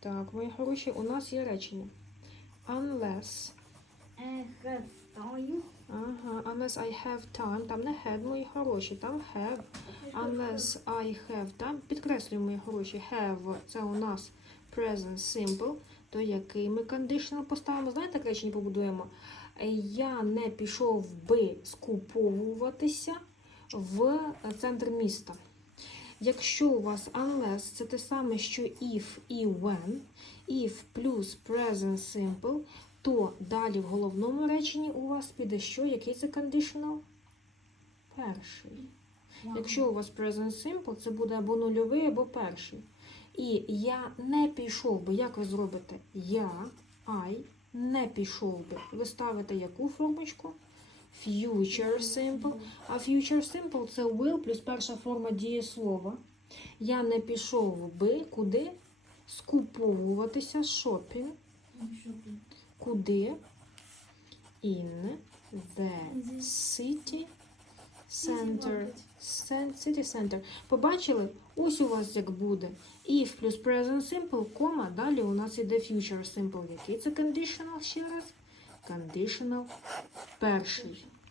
Так, мої хороші, у нас є речення. Unless. I have time. Ага, unless I have time. Там не had, мої хороші, там have. Unless I have time. Підкреслюємо, мої хороші. Have це у нас present simple. То який ми conditional поставимо? Знаєте, речення побудуємо? Я не пішов би скуповуватися в центр міста. Якщо у вас unless це те саме, що if і when, if плюс present simple, то далі в головному реченні у вас піде що? Який це conditional? Перший. Якщо у вас present simple, це буде або нульовий, або перший. І я не пішов би. Як ви зробите? Я, I, не пішов би. Ви ставите яку формочку? Future simple. А future simple це will плюс перша форма дієслова. Я не пішов би куди? Скуповуватися shopping. Куди? In the city center. Cen- City center. Побачили? Ось у вас як буде. If плюс present simple, кома, далі у нас іде future simple. Який це conditional ще раз? Conditional перший.